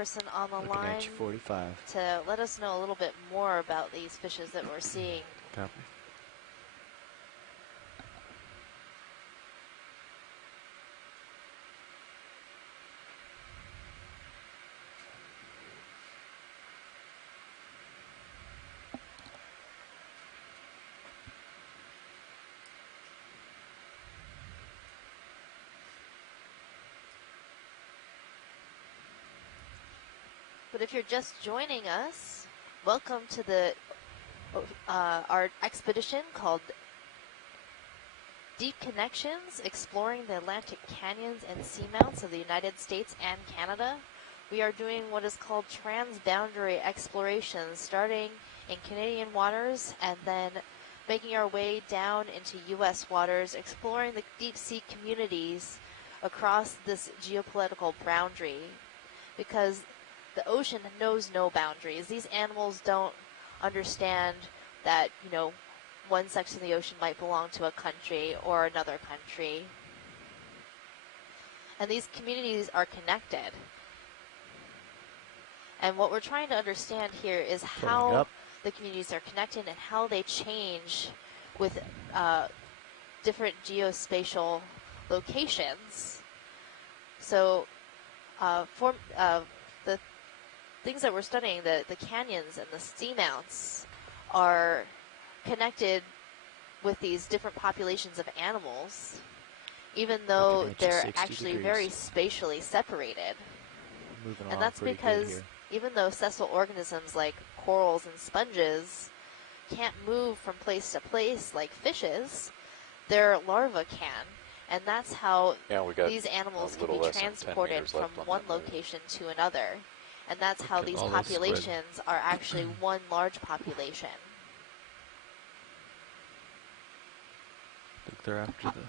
person on the Looking line at you, 45. to let us know a little bit more about these fishes that we're seeing. Copy. But if you're just joining us, welcome to the our expedition called Deep Connections, exploring the Atlantic canyons and seamounts of the United States and Canada. We are doing what is called transboundary exploration, starting in Canadian waters and then making our way down into U.S. waters, exploring the deep sea communities across this geopolitical boundary, because the ocean knows no boundaries. These animals don't understand that, you know, one section of the ocean might belong to a country or another country. And these communities are connected. And what we're trying to understand here is how the communities are connected and how they change with different geospatial locations. So the things that we're studying, the canyons and the seamounts, are connected with these different populations of animals, even though they're actually very spatially separated. And that's because even though sessile organisms like corals and sponges can't move from place to place like fishes, their larvae can. And that's how these animals can be transported from one location to another. And that's how these populations are actually one large population. I think they're after the...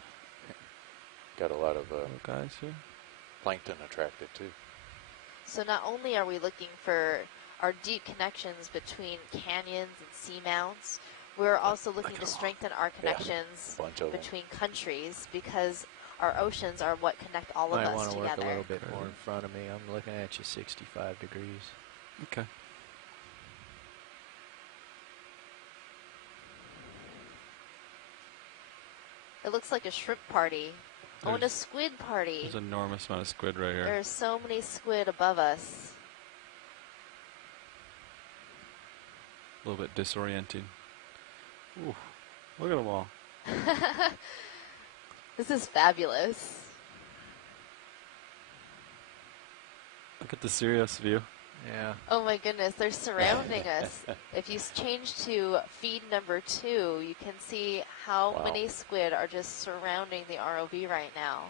Got a lot of guys here. Plankton attracted too. So not only are we looking for our deep connections between canyons and seamounts, we're also looking to strengthen our connections between countries, because our oceans are what connect all of us together. I want to work a little bit more in front of me. I'm looking at you 65 degrees. Okay. It looks like a shrimp party. Oh, and a squid party. There's an enormous amount of squid right here. There's so many squid above us. A little bit disorienting. Ooh, look at them all. This is fabulous. Look at the Sirius view. Yeah. Oh my goodness, they're surrounding us. If you change to feed number 2, you can see how many squid are just surrounding the ROV right now.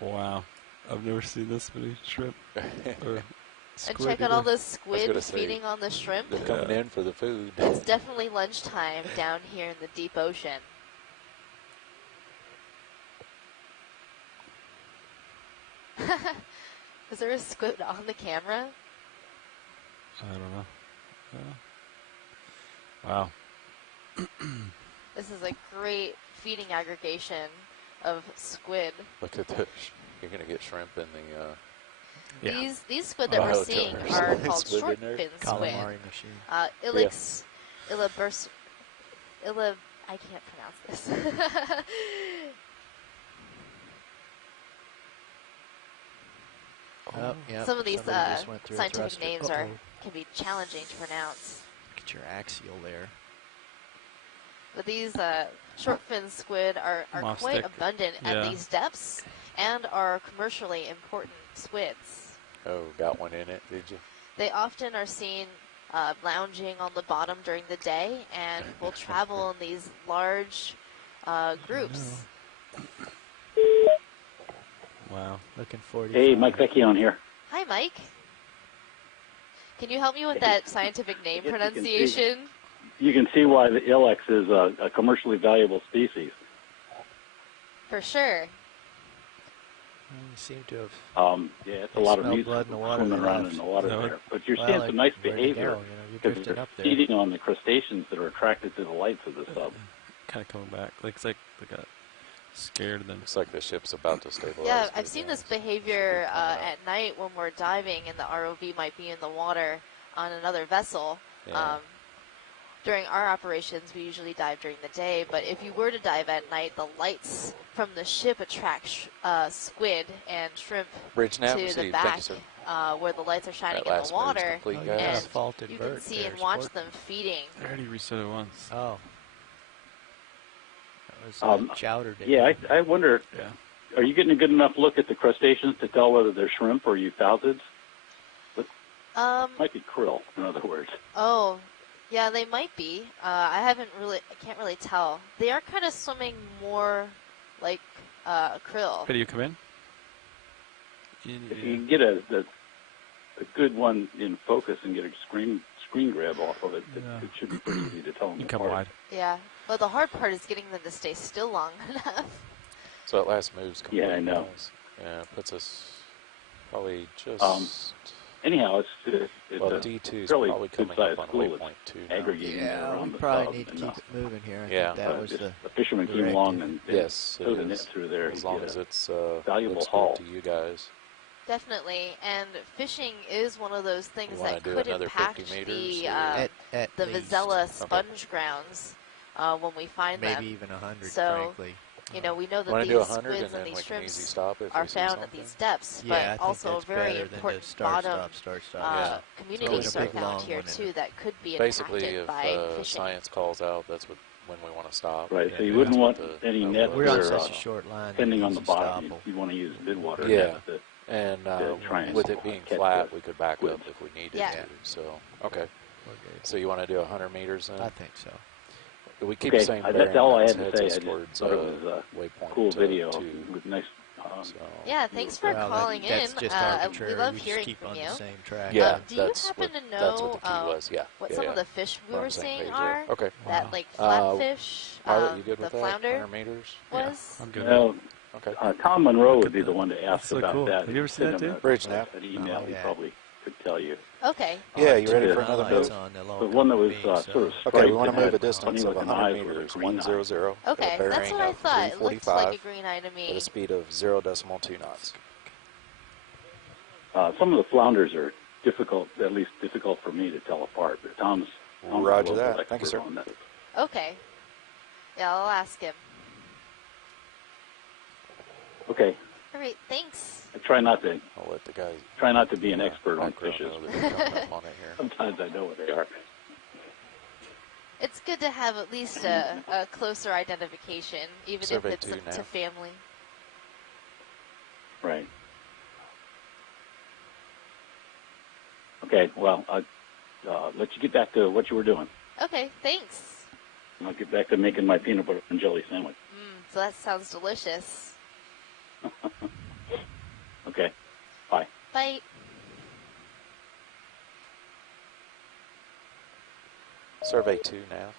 Wow. I've never seen this many shrimp. Or and check out all the squid feeding on the shrimp. They're coming in for the food. It's definitely lunchtime down here in the deep ocean. Is there a squid on the camera? I don't know. Wow. This is a great feeding aggregation of squid. Look at this. You're going to get shrimp in the... These squid that we're seeing are called short fin squid. Ilex, I can't pronounce this. Some of these scientific names can be challenging to pronounce. Look at your axial there. But these short fin squid are quite abundant at these depths and are commercially important squids. Oh, got one in it, did you? They often are seen lounging on the bottom during the day and will travel in these large groups. Wow, looking forward. Hey, Mike Vecchione here. Hi, Mike. Can you help me with that scientific name pronunciation? You can see why the ilex is a commercially valuable species. For sure. You seem to have. Yeah, it's a lot of music blood in the water swimming around in the water there. But you're seeing some nice behavior because they're feeding on the crustaceans that are attracted to the lights of the sub. Kind of coming back. Looks like they got Scared them. Looks like the ship's about to stabilize. Yeah, I've seen this behavior at night when we're diving and the ROV might be in the water on another vessel. Yeah. During our operations, we usually dive during the day, but if you were to dive at night, the lights from the ship attract squid and shrimp Bridge nav to received. the back, Thank you, sir. where the lights are shining That in last the move's water, complete, Oh, you guys. got a and faulted you can vert see there, and watch sport. them feeding. I already reset it once. Oh. That was chowder day. Yeah, I wonder, Yeah. are you getting a good enough look at the crustaceans to tell whether they're shrimp or euphausids? Might be krill, in other words. Oh, yeah, they might be. I can't really tell. They are kind of swimming more like krill. Hey, do you come in? If you can get a good one in focus and get a screen grab off of it, it should be pretty easy to tell them You come apart. wide. Yeah, well, the hard part is getting them to stay still long enough. So that last move's complete. Yeah, I know. Guys. Yeah, puts us probably just. Anyhow, it's well, a D2 is fairly probably coming good-sized up on school. waypoint 2 now. aggregating Yeah, around we the probably south need to keep enough. it moving here. I Yeah. think that was The fisherman came along and Yes, it towed the net is. through there. As long as it's valuable looks haul. good to you guys. Definitely, and fishing is one of those things wanna that do could another impact 50 meters, the or- at the least, Vazella sponge grounds when we find maybe them. even 100, So, frankly. You know, we know that Want to these do 100 squids and and then these like an easy shrimps stop if are we see found something? at these depths, Yeah, I but think also a that's very better than important to start, bottom stop. Yeah. communities It's are always a big, found long here one, too and that could be Basically, impacted if by fishing. science calls out, that's when we want to stop. Right, Yeah, so you yeah. wouldn't want That's what any the- net We're on or, such a short line. pending on the easy bottom. stop. You want to use midwater Yeah. net to And try and with it being catch flat, the we could back squids. up if we needed Yeah. to. So, okay. We're good. So you want to do 100 meters then? I think so. We keep Okay, saying that's all I had to heads say. us I just towards, thought it was a waypoint cool video 2. with nice. So, Yeah, thanks for Well, calling that's in. just We arbitrary. love we just hearing keep from on you. the same track. yeah, Do you that's happen what, to that's what know the key was. Yeah. what yeah, some yeah. of the fish we We're on were the same seeing page are? there. Okay. That like Uh, flatfish, Pilot, you good the with that? flounder 100 meters? was? I'm good. Well, Okay. Tom Monroe Look would at be the that. one to ask That's so about cool. that. Have you ever seen Send that him too? Bridge nav. An email. Oh, He yeah. probably could tell you. Okay. Yeah, you ready Yeah. for another Highlights move? on, they'll all The come one that to was me, sort so- of Okay, we striped want and to move had a distance of funny-looking 100 eyes with a meters, green eye. 100, Okay, at a that's bearing what I of thought. It looked 345 like a green eye to at me. a speed of 0.2 knots. Some of the flounders are difficult, at least difficult for me to tell apart. But Tom's Roger a that. local Thank you, expert sir. on that. Okay. Yeah, I'll ask him. Okay, All right, thanks. I try not to I'll let the guy be an expert on background fishes. know that they're coming up on it here. Sometimes I know what they are. It's good to have at least a closer identification, even Survey if it's 2 to now. family. Right. Okay, well, I'll let you get back to what you were doing. Okay, thanks. And I'll get back to making my peanut butter and jelly sandwich. So that sounds delicious. Okay, bye. Bye. Survey 2 nav.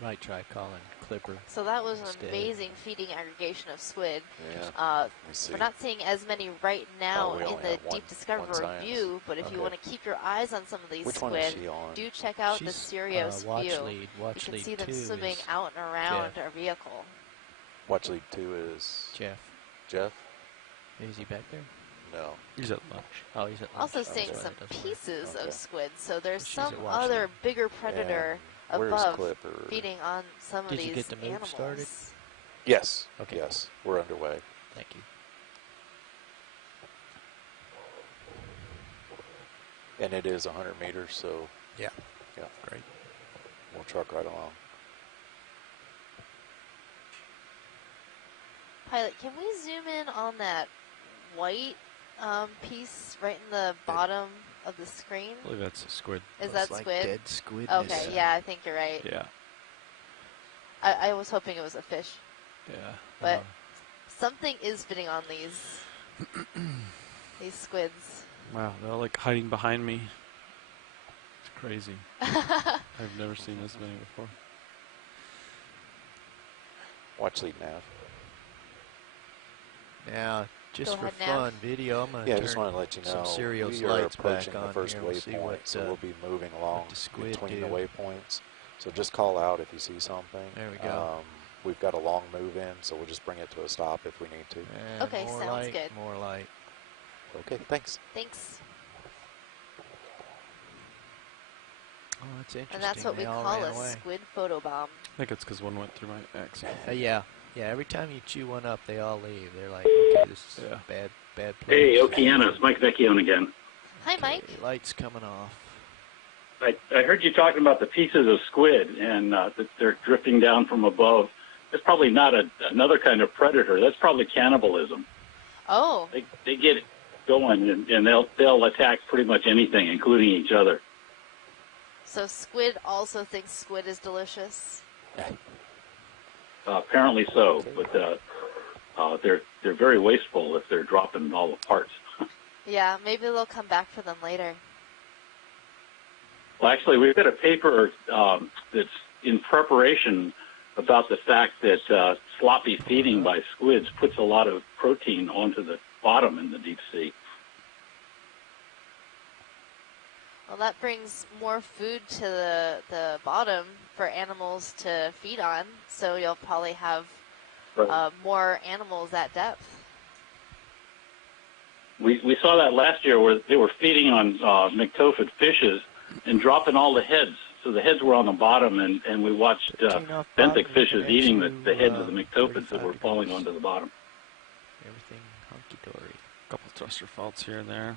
Might try calling Clipper. So that was an Instead. amazing feeding aggregation of squid. Yeah. Uh, Let me see. we're not seeing as many right now we in only the have one Deep Discover science. view, but if you Okay. want to keep your eyes on some of these Which one is squid, she on? do check out the She's, Sirius watch view. lead. Watch You can lead see them 2 swimming is out and around Jeff. our vehicle. Watch lead 2 is Jeff. Jeff? Is he back there? No. He's at lunch. Oh, he's at lunch. Also Oh, seeing that's some right, that's right. pieces Okay. of squid, so there's She's some at watch other lead. bigger predator And where's above Clipper? feeding on some Did of you these get the move animals. started? Yes. Okay. Yes. We're underway. Thank you. And it is 100 meters, so Yeah. yeah, Great. we'll truck right along. Pilot, can we zoom in on that white piece right in the bottom of the screen? I believe that's a squid. Is Looks that like squid? dead squid. Okay, yeah, I think you're right. Yeah. I was hoping it was a fish, Yeah. but something is fitting on these squids. Wow, they're like hiding behind me. It's crazy. I've never seen this many before. Watch lead nav. Now, Just Go for ahead, Nav. fun, video, I'm going to Yeah, I turn just want to let you know some Serial's we are lights approaching back the on first here. We'll see waypoint, what, so we'll be moving along the squid between the do. waypoints. So just call out if you see something. There we go. We've got a long move in, so we'll just bring it to a stop if we need to. And Okay, more sounds light, good. more light. Okay, thanks. Thanks. Oh, that's interesting. And that's what we They all call ran a away. squid photobomb. I think it's because one went through my axle. Yeah. Yeah, every time you chew one up, they all leave. They're like, okay, this is Yeah. bad place. Hey, Okeanos, Mike Vecchione again. Hi, Mike. Okay, lights coming off. I heard you talking about the pieces of squid and that they're drifting down from above. That's probably not another kind of predator. That's probably cannibalism. Oh, They get it going and they'll attack pretty much anything, including each other. so squid also thinks squid is delicious. Apparently so, but they're very wasteful if they're dropping all the parts. Yeah, maybe they'll come back for them later. Well, actually, we've got a paper that's in preparation about the fact that sloppy feeding by squids puts a lot of protein onto the bottom in the deep sea. Well, that brings more food to the bottom for animals to feed on, so you'll probably have more animals at depth. We saw that last year where they were feeding on myctophid fishes and dropping all the heads. So the heads were on the bottom, and we watched benthic fishes eating the heads of the myctophids that were falling onto the bottom. Everything hunky-dory. Couple thruster faults here and there.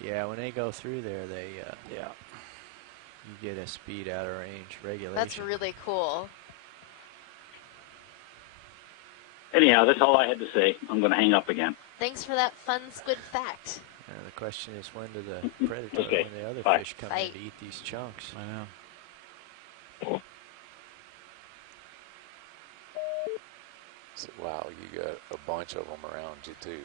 Yeah, when they go through there, they Yeah. you get a speed out of range regulation. That's really cool. Anyhow, that's all I had to say. I'm going to hang up again. Thanks for that fun squid fact. The question is, when do the predator, Okay, when the other bye. fish come Bye. in to eat these chunks? I know. So, wow, you got a bunch of them around you, too.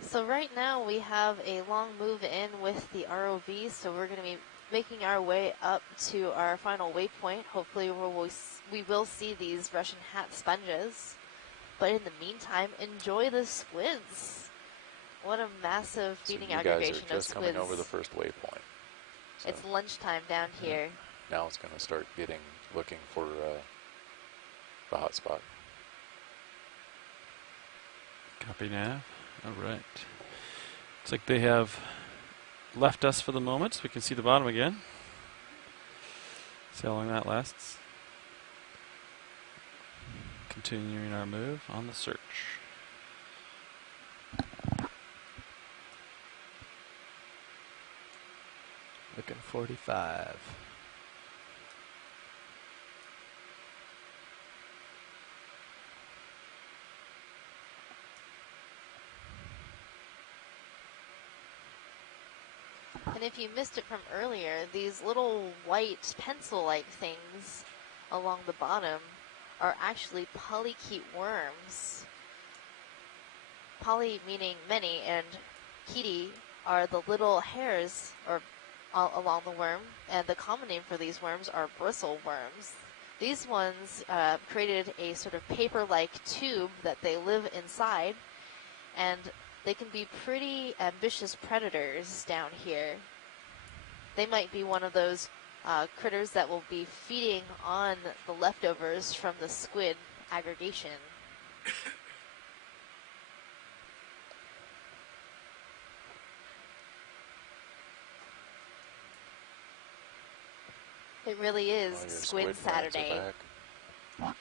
So right now we have a long move in with the ROV, so we're going to be making our way up to our final waypoint. Hopefully we will see these Russian hat sponges. But in the meantime, enjoy the squids. What a massive feeding aggregation you guys are just of squids. coming over the first waypoint. So It's lunchtime down here. now it's going to start looking for the hot spot. Copy nav. All right. Looks like they have left us for the moment, so we can see the bottom again. See how long that lasts. Continuing our move on the search. Looking 45. And if you missed it from earlier, these little white pencil-like things along the bottom are actually polychaete worms. Poly meaning many, and chaete are the little hairs along the worm, and the common name for these worms are bristle worms. These ones created a sort of paper-like tube that they live inside, and they can be pretty ambitious predators down here. They might be one of those critters that will be feeding on the leftovers from the squid aggregation. It really is Oh, your Squid friends are Saturday. back.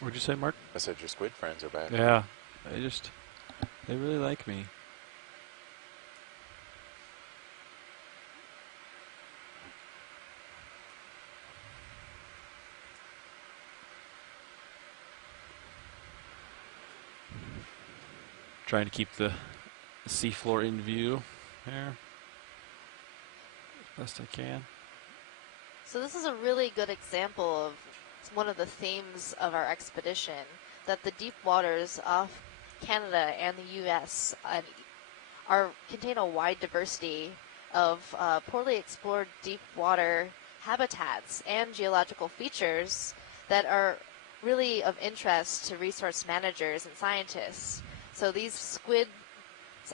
What'd you say, Mark? I said your squid friends are back. Yeah. They really like me. Trying to keep the seafloor in view here as best I can. So this is a really good example of one of the themes of our expedition, that the deep waters off Canada and the U.S. Contain a wide diversity of poorly explored deep water habitats and geological features that are really of interest to resource managers and scientists. So these squids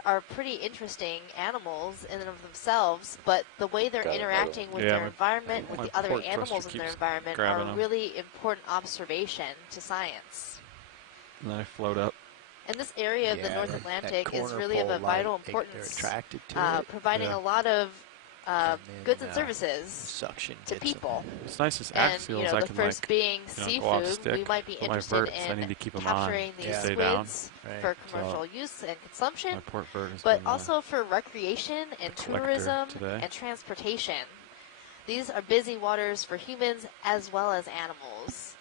are pretty interesting animals in and of themselves, but the way they're interacting with their environment, with the other animals in their environment, are a really important observation to science. And then I float up. And this area of the North Atlantic is really of a vital importance, providing Yeah. a lot of then, goods and services suction to gets people. It's nice as And axials. you know, I the can first like, being go off seafood, stick, we might be but my interested verts, I need in to keep them capturing on, these stay down. squids Right. for commercial use and consumption, My port vert has but been, also for recreation and the collector tourism today. and transportation. These are busy waters for humans as well as animals.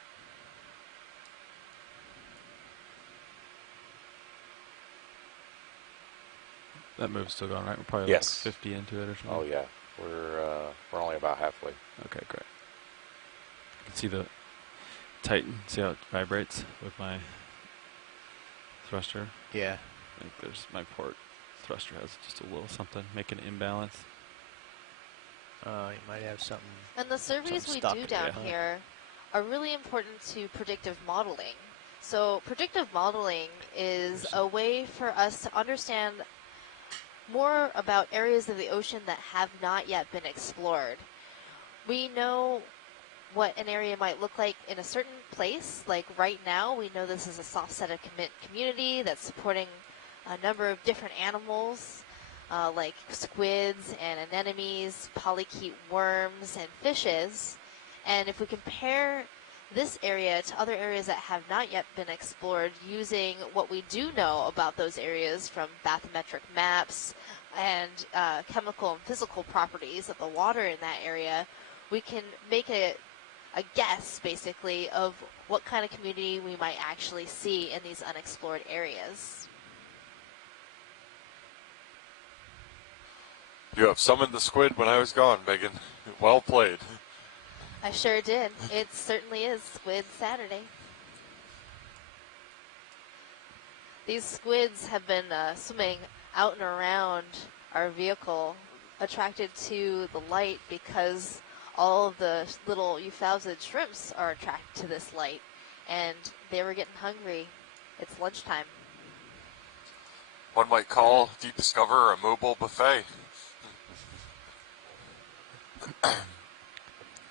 that move's still going, right? We're probably like 50 into it or something. Oh yeah, we're only about halfway. Okay, great. You can see the Titan. See how it vibrates with my thruster? Yeah. I think there's my port thruster has just a little something, making an imbalance. You might have something. And the surveys we do down here are really important to predictive modeling. So predictive modeling is a way for us to understand more about areas of the ocean that have not yet been explored. We know what an area might look like in a certain place. Like right now, we know this is a soft-setted community that's supporting a number of different animals, like squids and anemones, polychaete worms, and fishes. And if we compare this area to other areas that have not yet been explored using what we do know about those areas from bathymetric maps and chemical and physical properties of the water in that area, we can make a guess, basically, of what kind of community we might actually see in these unexplored areas. You have summoned the squid when I was gone, Megan. Well played. I sure did. It certainly is Squid Saturday. These squids have been swimming out and around our vehicle, attracted to the light because all of the little euphausid shrimps are attracted to this light, and they were getting hungry. It's lunchtime. One might call Deep Discover a mobile buffet.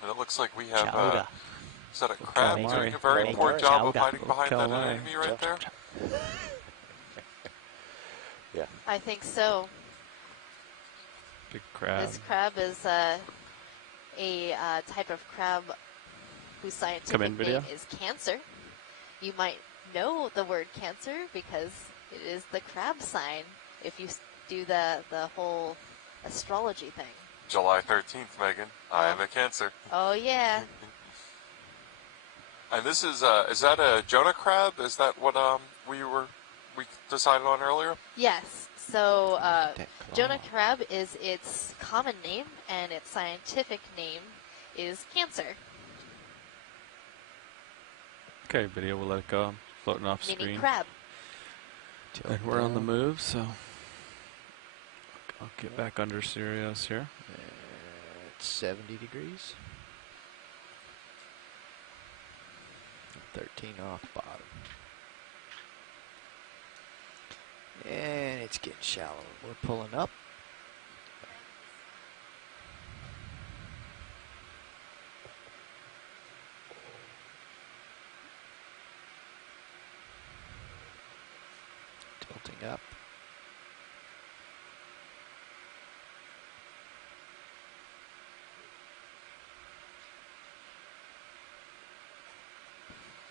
And it looks like we have, is that a crab doing a very poor job of hiding behind that enemy right there? Yeah. I think so. Big crab. This crab is a type of crab whose scientific name is cancer. You might know the word cancer because it is the crab sign if you do the whole astrology thing. July 13th, Megan. I am a Cancer. Oh, yeah. And this is that a Jonah crab? Is that what we decided on earlier? Yes. So Jonah crab is its common name, and its scientific name is cancer. Okay, video, we'll let it go. I'm floating off Meaning screen. crab. And we're on the move, so I'll get back under Sirius here. It's 70 degrees. 13 off bottom. And it's getting shallow. We're pulling up. Tilting up.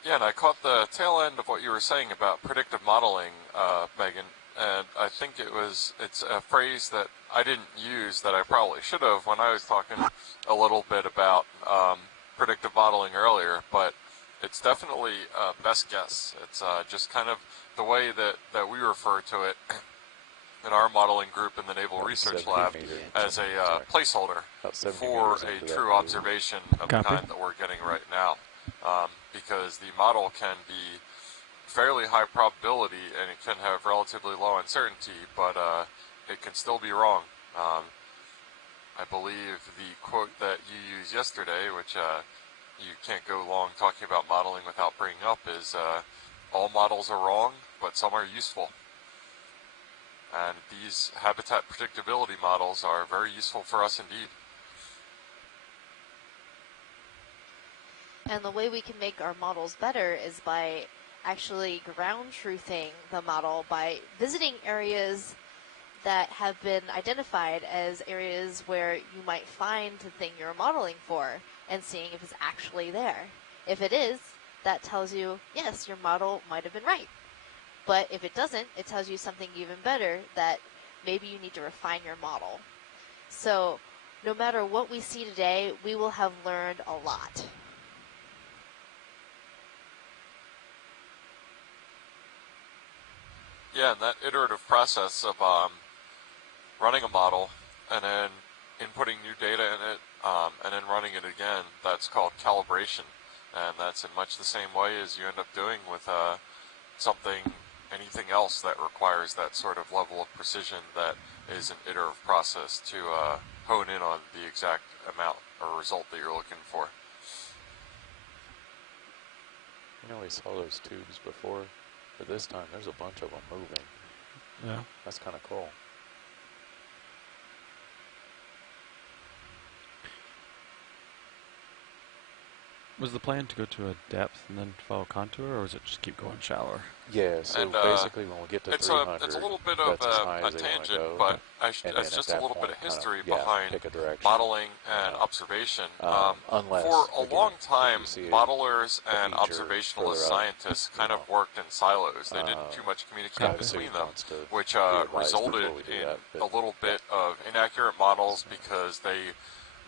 Yeah, and I caught the tail end of what you were saying about predictive modeling, Megan, and I think it's a phrase that I didn't use that I probably should have when I was talking a little bit about predictive modeling earlier, but it's definitely best guess. It's just kind of the way that we refer to it in our modeling group in the Naval Research Lab as a placeholder for a true observation of the kind that we're getting right now. Because the model can be fairly high probability and it can have relatively low uncertainty, but it can still be wrong. I believe the quote that you used yesterday, which you can't go long talking about modeling without bringing up is all models are wrong, but some are useful. And these habitat predictability models are very useful for us indeed. And the way we can make our models better is by actually ground truthing the model by visiting areas that have been identified as areas where you might find the thing you're modeling for and seeing if it's actually there. If it is, that tells you, yes, your model might have been right. But if it doesn't, it tells you something even better, that maybe you need to refine your model. So no matter what we see today, we will have learned a lot. Yeah, and that iterative process of running a model and then inputting new data in it and then running it again, that's called calibration. And that's in much the same way as you end up doing with anything else that requires that sort of level of precision that is an iterative process to hone in on the exact amount or result that you're looking for. You know, we saw those tubes before, but this time there's a bunch of them moving. Yeah. That's kind of cool. Was the plan to go to a depth and then follow contour, or was it just keep going shallower? Yeah, so And, basically when we get to it's 300, a little bit of that's as high a as they wanna tangent, go. but And it's then just at a that little bit point, of history kind of, behind pick a direction. modeling and observation. Unless, For a again, long if time, you see modelers a and feature observationalist further up, scientists kind of worked in silos. They didn't too much communicate privacy between them, wants to which be advised resulted before we do in that, but a little bit of inaccurate models because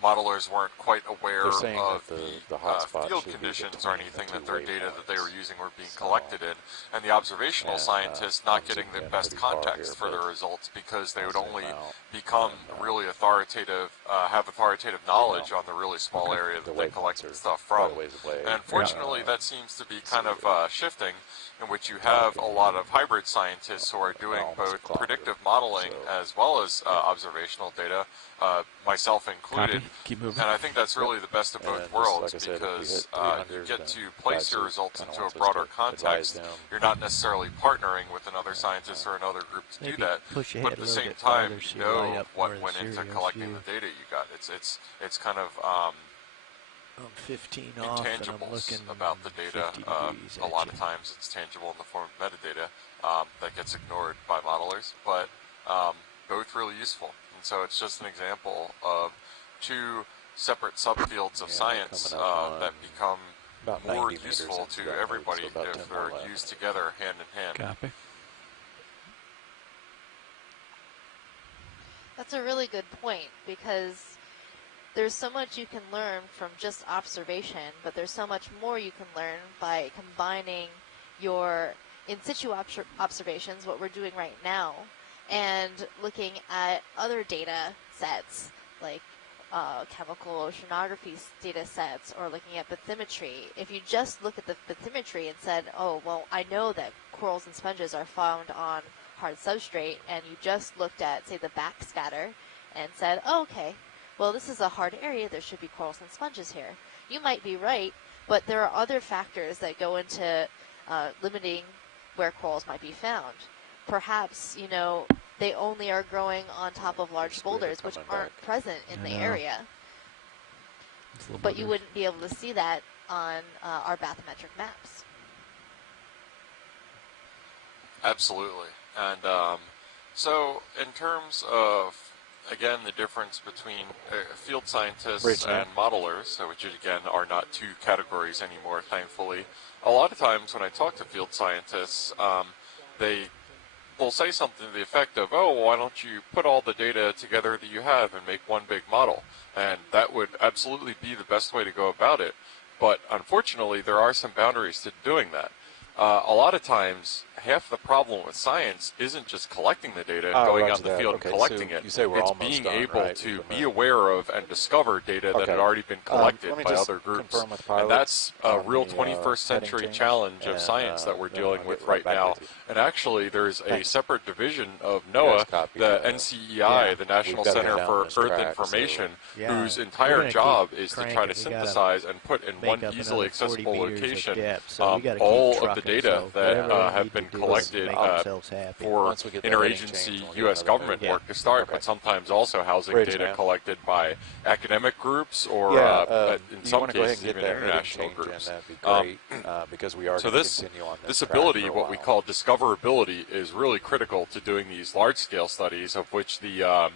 modelers weren't quite aware They're saying of that the hotspot field should be conditions or between anything the that two their data that they were waypoints. using were being So- collected in, and the observational And, scientists I'm not getting the zooming in best pretty far context here, for their but results because they I'll would zoom only out, become and, really authoritative, have authoritative knowledge know, on the really small area the that they waypoints collected are stuff quite from. a ways away. And fortunately, that seems to be kind of shifting, in which you Talking have a lot of hybrid scientists who are doing almost both a kilometer. predictive modeling So- as well as observational data, myself included. Copy. Keep moving. And I think that's really the best of And both then just worlds like I said, if we because hit you 300, get then to place your Vazella results kinda into a wants us broader to advise context. them. You're not necessarily partnering with another scientist or another group to do Maybe that, push but ahead at a the little same bit time, farther so you you light know up more what of the went into serious collecting view. the data you got. It's kind of I'm 15 off and I'm intangibles looking about the data. 50 degrees A lot at of you. times it's tangible in the form of metadata that gets ignored by modelers, but both really useful. And so it's just an example of two separate subfields of Yeah, science coming up on that become about more 90 meters useful into to 300, everybody so about 10 if more they're left. used together hand in hand. Copy. That's a really good point, because there's so much you can learn from just observation, but there's so much more you can learn by combining your in situ observations, what we're doing right now, and looking at other data sets like chemical oceanography data sets, or looking at bathymetry. If you just look at the bathymetry and said, oh, well, I know that corals and sponges are found on hard substrate, and you just looked at, say, the backscatter and said, oh, okay, well, this is a hard area, there should be corals and sponges here. You might be right, but there are other factors that go into limiting where corals might be found. Perhaps, they only are growing on top of large Squid are boulders, which coming aren't back. present in the know. area. It's a little But you bugger. wouldn't be able to see that on our bathymetric maps. Absolutely. And so in terms of, again, the difference between field scientists Bridge and modelers, which again are not two categories anymore, thankfully, a lot of times when I talk to field scientists, they will say something to the effect of, oh, why don't you put all the data together that you have and make one big model? And that would absolutely be the best way to go about it. But unfortunately, there are some boundaries to doing that. a lot of times, half the problem with science isn't just collecting the data, going out in the field and collecting it. You say we're it's almost being done, able right, to with be the- aware of and discover data that had already been collected let me by just other groups. confirm with pilot And that's a on real the, 21st century heading change, challenge of and, science that we're then dealing I'll with get right right back now. with you. And actually, there's a Thanks. separate division of You guys NOAA, copy, the yeah. NCEI, the National We've got it Center down for this Earth track, Information, Yeah, whose we're entire gonna job keep is to try cranking. to We gotta synthesize and put in make one up easily another 40 accessible meters of location depth, so we gotta keep all of the trucking, data so that whatever they have need been to do is collected make themselves happy. for Once we get the heading interagency changed, we'll get U.S. another government photo. work to start, Okay. but sometimes also housing Bridge, data man. collected by academic groups or, Yeah, in you some want to go ahead cases, and get even that heading international change in, groups. that'd be great, because we are So going to this continue on this track ability, for a what we while. call discoverability, is really critical to doing these large-scale studies, of which the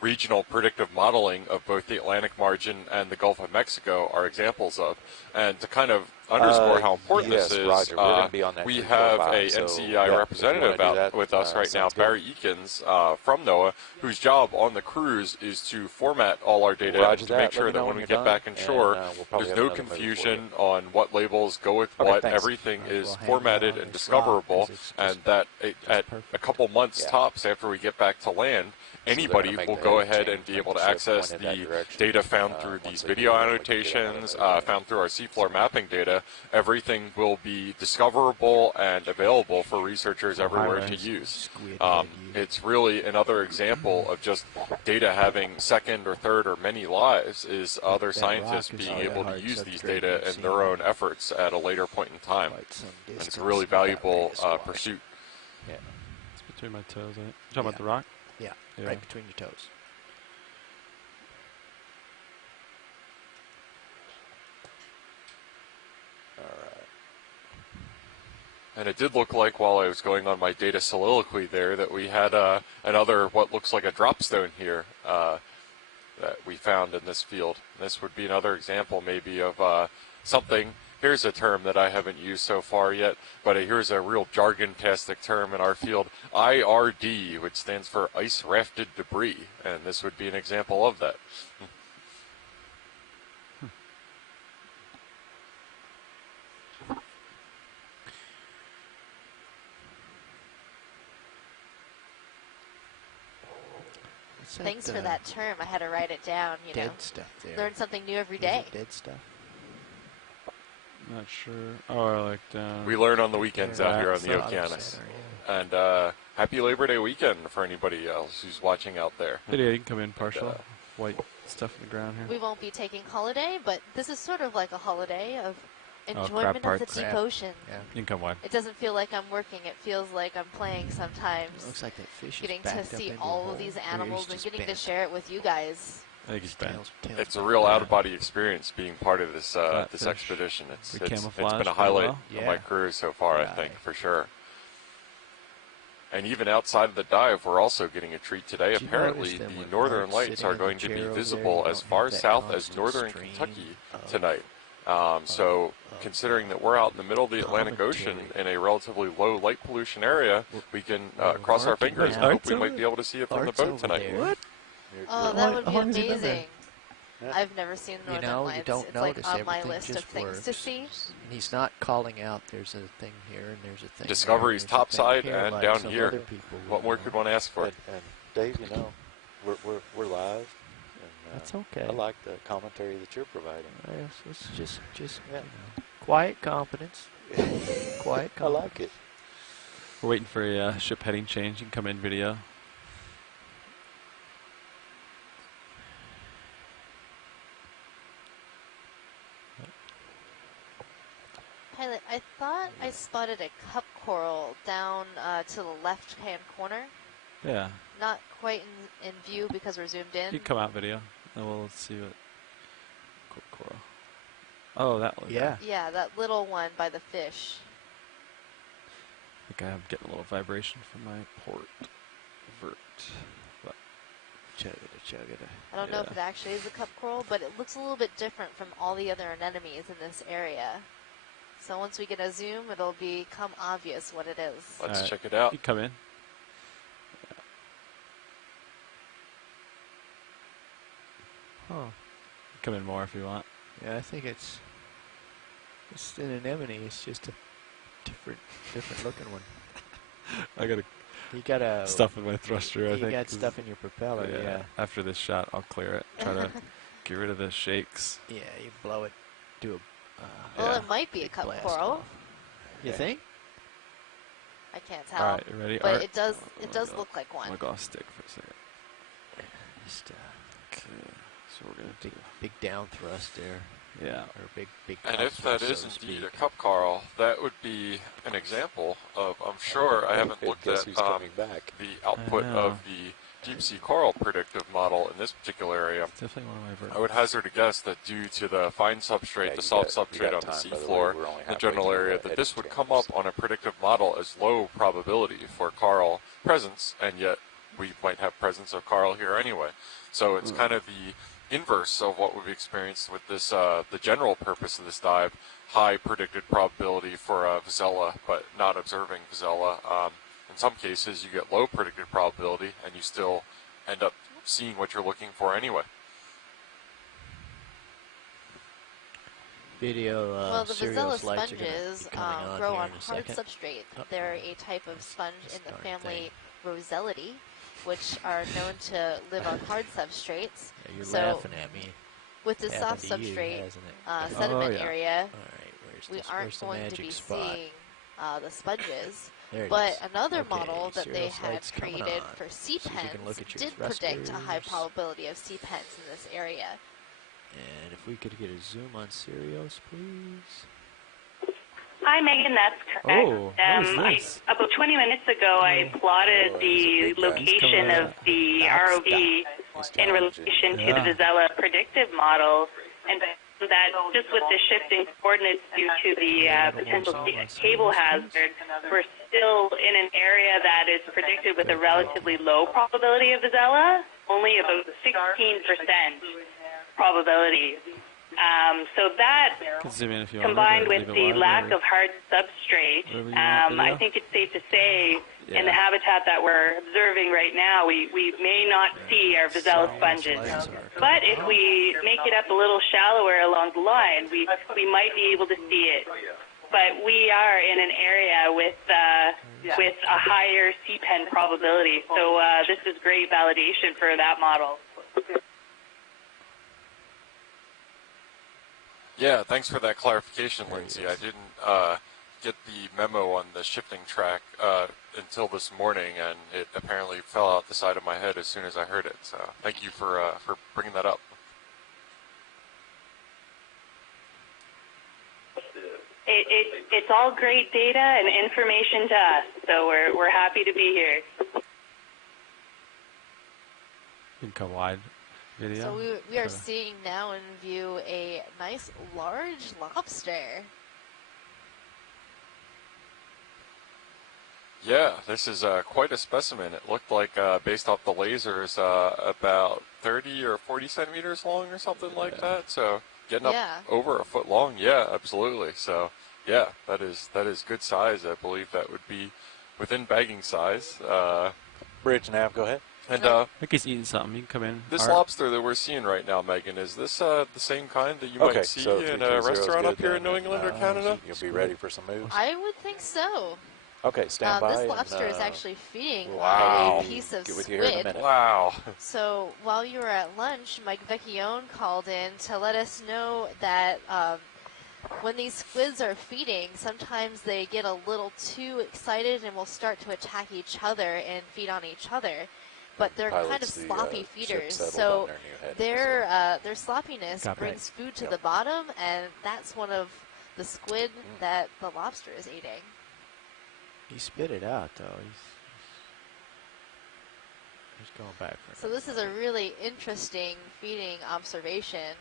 regional predictive modeling of both the Atlantic margin and the Gulf of Mexico are examples of. And to kind of underscore how important yes, this is, Roger. We're gonna be on that we 345, have a so, NCEI yeah, if you representative wanna do out that, with us right now, sounds good. Barry Eakins from NOAA, whose job on the cruise is to format all our data Roger to that. make Let sure me that know when when we you're get done, back in shore, and, we'll probably there's have no another movie for confusion you. on what labels go with Okay, what. thanks. Everything Right, is we'll hang formatted out on and this rock 'cause discoverable, it's and just- that at a perfect. couple months Yeah. tops after we get back to land, they're anybody gonna make will the go heading ahead change, and be make able the to ship access point in that the direction, data found through once these they do video that, we can get annotations, another movie. found through our seafloor mapping data. Everything will be discoverable and available for researchers everywhere to highways. use. Squid head unit. It's really another example of just data having second or third or many lives, is other that scientists rock is being really able to hard use these substrate data we've in their seen. own efforts at a later point in time. Quite some And it's distance a really without valuable data squash. pursuit. Yeah, It's between my toes. You talking about Yeah. the rock? yeah, Yeah. right between your toes. All right. And it did look like, while I was going on my data soliloquy there, that we had another, what looks like a dropstone here that we found in this field. This would be another example maybe of something. Here's a term that I haven't used so far yet, but here's a real jargon-tastic term in our field. IRD, which stands for ice rafted debris, and this would be an example of that. What's Thanks for that term. I had to write it down, you know. dead stuff there. Learn something new every Is day. it dead stuff? Not sure. Oh, I like down. We learn on the weekends out here on the Center, Okeanos. yeah. And happy Labor Day weekend for anybody else who's watching out there. Video, you can come in partial. White stuff in the ground here. We won't be taking holiday, but this is sort of like a holiday of crab enjoyment of the parts. deep Crab. ocean. Yeah. You can come wide. It doesn't feel like I'm working. It feels like I'm playing sometimes. Looks like that fish is Getting to backed up see into a all hole of these where animals he's and just getting to bent. share it with you guys. I think he's bent. Tails It's a back. real out-of-body experience being part of this this Flatfish. expedition. It's We been camouflaged a pretty highlight well. of my Yeah. cruise so far, I Right. think, for sure. And even outside of the dive, we're also getting a treat today. Did you Apparently, notice them the with northern Art lights sitting are in the going to be chair over there? visible You as don't far have that south as constant northern stream Kentucky of- tonight. So, considering that we're out in the middle of the Atlantic Ocean commentary. in a relatively low light pollution area, we can cross our Mark, you fingers and know. hope we Art's might over be able to see it from the Art's boat over tonight. there. What? Oh, How that long- would how be long has he been there? amazing. Yeah. I've never seen You Northern know, Lights. you don't it's notice like on my everything list of just things to works. see. And he's not calling out. There's a thing here and there's a thing. Discovery's there, and there's a thing topside here, and like down some here. other people What would more know. could one ask for? And Dave, you know, we're live. And, That's okay. I like the commentary that you're providing. Yes, it's just Yeah. you know, quiet competence. Quiet I competence. like it. We're waiting for a ship heading change. You can come in video. Pilot, I thought I spotted a cup coral down to the left-hand corner. Yeah. Not quite in view because we're zoomed in. You can come out video. And we'll see what. Coral. Oh, that one. Yeah. Yeah, that little one by the fish. I think I'm getting a little vibration from my port. Vert. But Chugga. I don't know if Yeah. it actually is a cup coral, but it looks a little bit different from all the other anemones in this area. So once we get a zoom, it'll become obvious what it is. Let's Alright. check it out. you come in. Huh. Come in more if you want. Yeah, I think it's an anemone. It's just a different looking one. I got You got a stuff in my thruster, I You think. got 'cause- stuff in your propeller, yeah. After this shot, I'll clear it. Try to get rid of the shakes. Yeah, you blow it, do a Well, Yeah. it might be a big cup blast coral. off. You think? I can't tell. All right, you ready? But Art? it does Let me go- look like I'm one. gonna go off stick for a second. Just Okay, so we're gonna big, do. big down thrust there, Yeah. or big And up if that thrust, is so to indeed speak. a cup coral, that would be an example of, I'm sure, I haven't looked Guess at who's coming back? the output know. of the deep sea coral predictive model in this particular area. It's definitely one of my verticals. I would hazard a guess that due to the fine substrate, Yeah, the you soft got- you substrate got on the time, by the way. seafloor, We're only the halfway general through area, the that this heading would come chambers. up on a predictive model as low probability for coral presence, and yet we might have presence of coral here anyway. So it's kind of the inverse of what we've experienced with this, the general purpose of this dive, high predicted probability for Vazella, but not observing Vazella. In some cases, you get low predicted probability, and you still end up seeing what you're looking for anyway. Video Well, the serial Vazella slides are gonna sponges be coming on grow here on in a hard second. substrate. Oh, They're a type of sponge in the darn family Rosellidae, which are known to live on hard substrates. Yeah, you're So, laughing at me. With the It's soft happened to you, substrate hasn't it? sediment yeah. area, All right, where's we this? aren't Where's the going to magic be spot? seeing the sponges. There it But is. another Okay, model that they serial had slides coming created on. for sea See if we can pens look at your did predict a high thrusters. probability of sea pens in this area. And if we could get a zoom on serials, please. Hi, Megan. That's correct. Oh, what is this? About 20 minutes ago, I plotted Oh, the he's a big guy. location He's of the Stop, ROV He's in challenging. relation to the Yeah. Vazella predictive model, and that just with the shifting coordinates due to the potential cable hazard, we're still in an area that is predicted with a relatively low probability of Vazella, only about 16% probability. So that Can zoom in if you want. combined or with leave it the wide, lack whatever. of hard substrate, Whatever you want, I video. think it's safe to say in the Yeah. habitat that we're observing right now, we may not see our Vazella sponges. Slides are But if we make it up a little shallower along the line, we might be able to see it. But we are in an area with a higher C-pen probability, so this is great validation for that model. Yeah, thanks for that clarification, Lindsay. I didn't get the memo on the shifting track until this morning, and it apparently fell out the side of my head as soon as I heard it. So thank you for bringing that up. It's all great data and information to us, so we're happy to be here. You can come wide. Video. So we are Sure. seeing now in view a nice large lobster. Yeah, this is quite a specimen. It looked like, based off the lasers, about 30 or 40 centimeters long or something like that. So getting up Yeah. over a foot long. Yeah, absolutely. So yeah, that is good size. I believe that would be within bagging size. Bridge nav, go ahead. And I think he's eating something. You can come in. this Art. lobster that we're seeing right now, Megan, is this the same kind that you Okay, might see so in 330 a is restaurant good up here in then, New England or and, Canada? You'll be ready for some moves? I would think so. Okay, stand by. This and, lobster is actually feeding Wow. on a piece of Get with you here in a squid. minute. Wow. So while you were at lunch, Mike Vecchione called in to let us know that when these squids are feeding, sometimes they get a little too excited and will start to attack each other and feed on each other. But they're kind of Pilots the, sloppy ship feeders, settled so on their new heading, their sloppiness Copy. brings food to Yep. the bottom, and that's one of the squid that the lobster is eating. He spit it out, though. He's going back for So this is a really interesting feeding observation.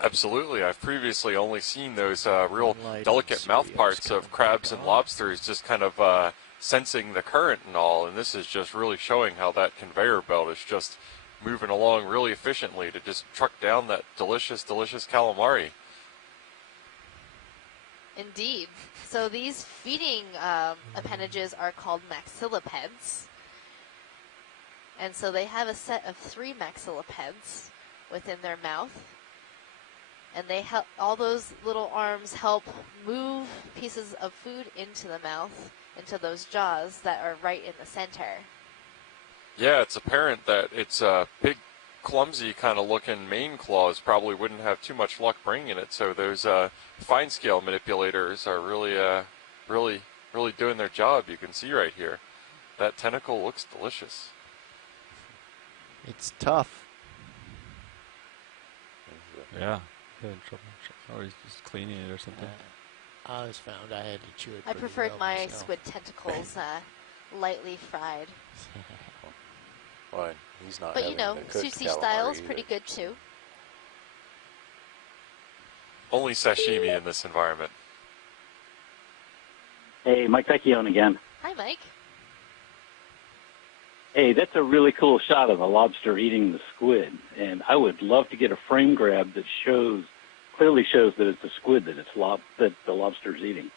Absolutely. I've previously only seen those real Light delicate and mouth cereals parts of coming crabs back and on. lobsters just kind of sensing the current and all, and this is just really showing how that conveyor belt is just moving along really efficiently to just truck down that delicious, delicious calamari. Indeed. So these feeding appendages are called maxillipeds. And so they have a set of 3 maxillipeds within their mouth. and they help. All those little arms help move pieces of food into the mouth, into those jaws that are right in the center. Yeah, it's apparent that its big, clumsy kind of looking main claws probably wouldn't have too much luck bringing it. So those fine scale manipulators are really doing their job. You can see right here. That tentacle looks delicious. It's tough. Yeah. Had in trouble. Or he's just cleaning it or something. I always found I had to chew it. I pretty preferred well my myself. squid tentacles lightly fried. Well, he's not But having you know, the cooked sushi calamari style's either. pretty good too. Only sashimi in this environment. Hey, Mike Vecchione again. Hi, Mike. Hey, that's a really cool shot of the lobster eating the squid, and I would love to get a frame grab that clearly shows that it's a squid that that the lobster's eating.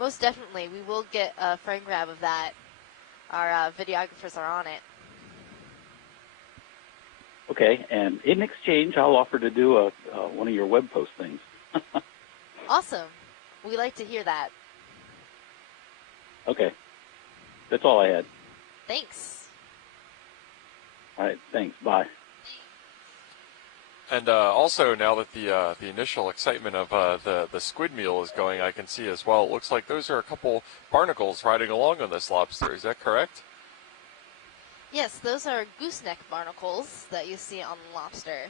Most definitely, we will get a frame grab of that. Our videographers are on it. Okay, and in exchange, I'll offer to do one of your web post things. Awesome. We like to hear that. Okay, that's all I had. Thanks. All right, thanks. Bye. And also, now that the initial excitement of the squid meal is going, I can see as well. It looks like those are a couple barnacles riding along on this lobster. Is that correct? Yes, those are gooseneck barnacles that you see on the lobster.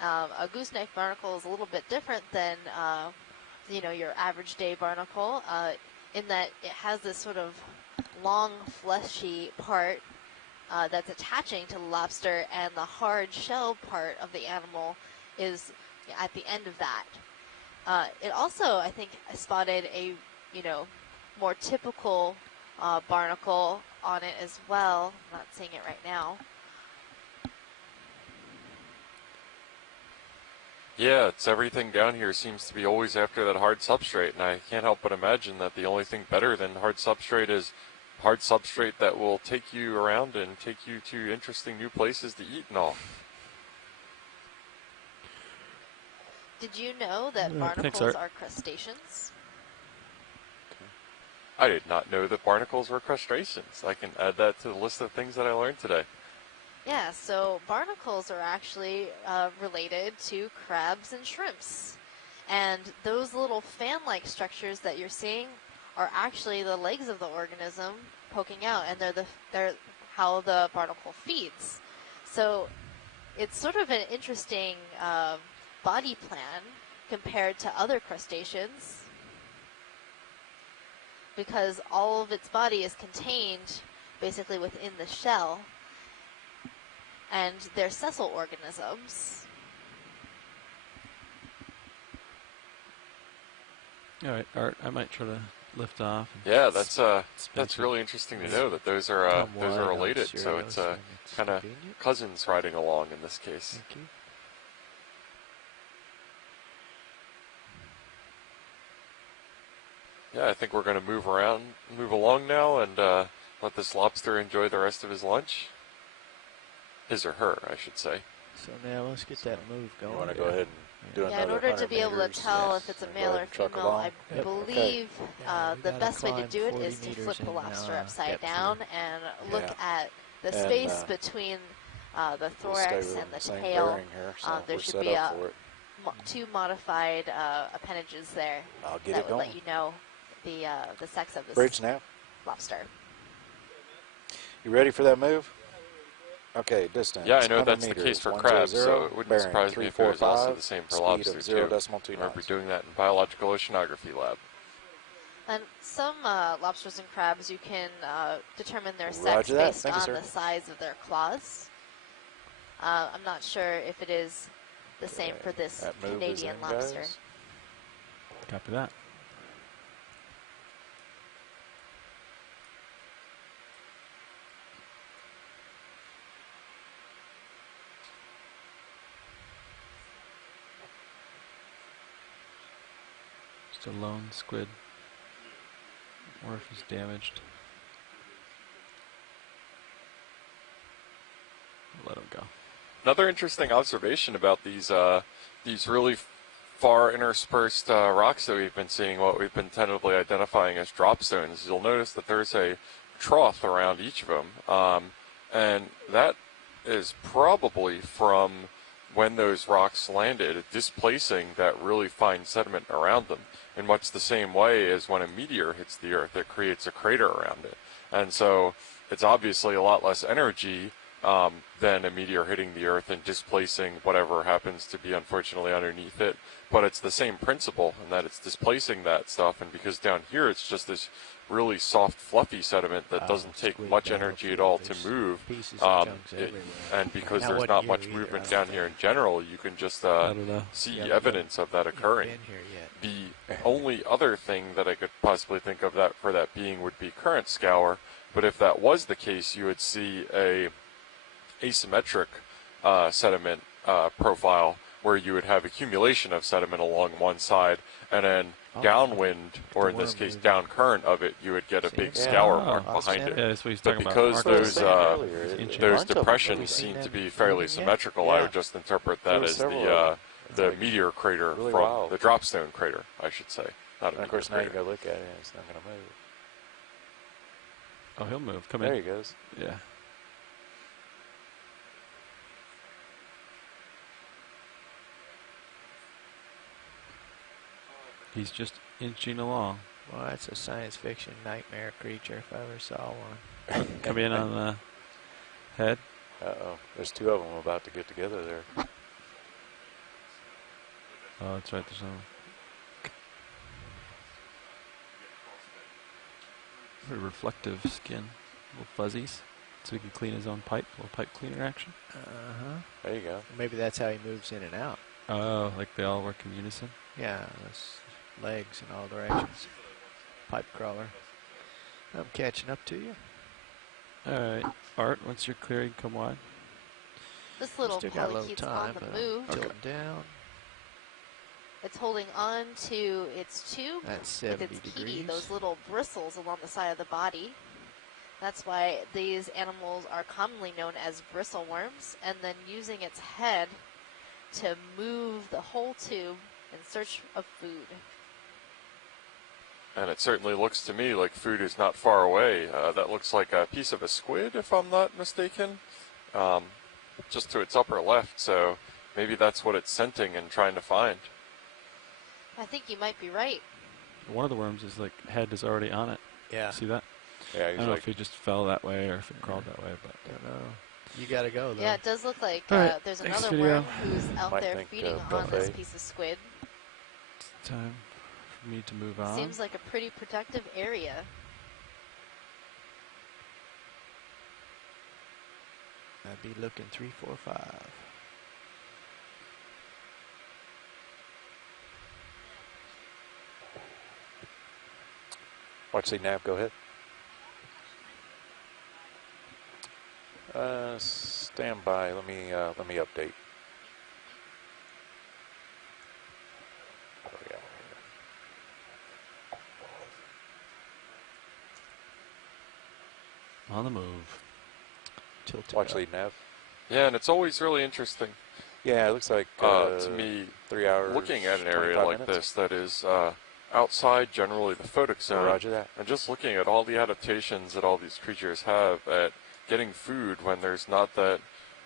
A gooseneck barnacle is a little bit different than your average day barnacle, in that it has this sort of long, fleshy part that's attaching to the lobster, and the hard shell part of the animal is at the end of that. It also, I think, spotted a more typical barnacle on it as well. I'm not seeing it right now. Yeah, it's everything down here seems to be always after that hard substrate, and I can't help but imagine that the only thing better than hard substrate is hard substrate that will take you around and take you to interesting new places to eat and all. Did you know that barnacles are crustaceans? I did not know that barnacles were crustaceans. I can add that to the list of things that I learned today. Yeah, so barnacles are actually related to crabs and shrimps. And those little fan-like structures that you're seeing are actually the legs of the organism poking out, and they're how the barnacle feeds. So it's sort of an interesting body plan compared to other crustaceans, because all of its body is contained basically within the shell, and they're sessile organisms. All right, Art, I might try to lift off. Yeah, that's really interesting to know that those are related. So it's kind of cousins riding along in this case. Thank you. Yeah, I think we're going to move along now, and let this lobster enjoy the rest of his lunch. His or her, I should say. So now let's get that move going. You want to go ahead and do another Yeah, in order to 100 be able to meters? tell Yes. if it's a Go male ahead or and truck female, along. I Yep. believe Yeah, we the gotta best way to climb do it 40 is to meters flip the in lobster our upside depth down here. and look Yeah. at the And, space between the We'll stay thorax with and the same tail. bearing here, so There we're should set be up for it. two modified appendages there I'll get that it would going. let you know the sex of this Bridge now. lobster. You ready for that move? Okay, distance. Yeah, I know 100 that's the meters, case for 100, crabs, so it wouldn't bearing surprise me if it was also 345, the same for speed lobster of too. 0.2 I remember knots. doing that in biological oceanography lab. And some lobsters and crabs, you can determine their sex Roger that. based Thank you, on sir. the size of their claws. I'm not sure if it is the same for this That move is Canadian in, lobster. guys. Copy that. Just a lone squid. Or if he's damaged. Let him go. Another interesting observation about these really far interspersed rocks that we've been seeing, what we've been tentatively identifying as drop zones, you'll notice that there's a trough around each of them, and that is probably from when those rocks landed, displacing that really fine sediment around them, in much the same way as when a meteor hits the Earth, it creates a crater around it. And so it's obviously a lot less energy than a meteor hitting the Earth and displacing whatever happens to be unfortunately underneath it. But it's the same principle in that it's displacing that stuff, and because down here it's just this really soft, fluffy sediment that doesn't take much energy at all to move, and because there's not much movement down here in general, you can just see evidence of that occurring. The only other thing that I could possibly think of that for that being would be current scour, but if that was the case, you would see a asymmetric sediment profile where you would have accumulation of sediment along one side, and then downwind, or in this case down current of it, you would get a big scour mark behind it. Yeah, that's what he's But talking because about. those depressions seem to be fairly symmetrical, I would just interpret that as the meteor crater from the dropstone crater, I should say. Not a of course, now crater. you go look at it, and it's not going to move. Oh, he'll move. Come in. There he goes. Yeah. He's just inching along. Well, that's a science fiction nightmare creature if I ever saw one. Come in on the head. Uh-oh. There's two of them about to get together there. Oh, that's right. There's no. Very reflective skin. Little fuzzies. So he can clean his own pipe. Little pipe cleaner action. There you go. Maybe that's how he moves in and out. Oh, like they all work in unison? Yeah, those legs in all directions. Pipe crawler. I'm catching up to you. All right. Art, once you're clear, you can come wide. This little Still got a little polychaete's time, on the but move. I'm tilting down. It's holding on to its tube That's with 70 its key, degrees. those little bristles along the side of the body. That's why these animals are commonly known as bristleworms, and then using its head to move the whole tube in search of food. And it certainly looks to me like food is not far away. That looks like a piece of a squid, if I'm not mistaken, just to its upper left. So maybe that's what it's scenting and trying to find. I think you might be right. One of the worms is like head is already on it. Yeah. See that? Yeah, I he's don't know like, if he just fell that way or if it crawled that way, but Don't know. You gotta go though. Yeah, it does look like All right, there's next another video. worm who's out Might there think, feeding on this buffet. piece of squid. it's time for me to move on. Seems like a pretty productive area. I'd be looking 3, 4, 5. watch the nav. Go ahead. Stand by. Let me update. What do we got here? On the move. Tilted Watch up. lead nav. Yeah, and it's always really interesting Yeah, it looks like to me, 3 hours. looking at an area 25 like minutes. this that is outside generally the photic So zone, roger that. and just looking at all the adaptations that all these creatures have at getting food when there's not that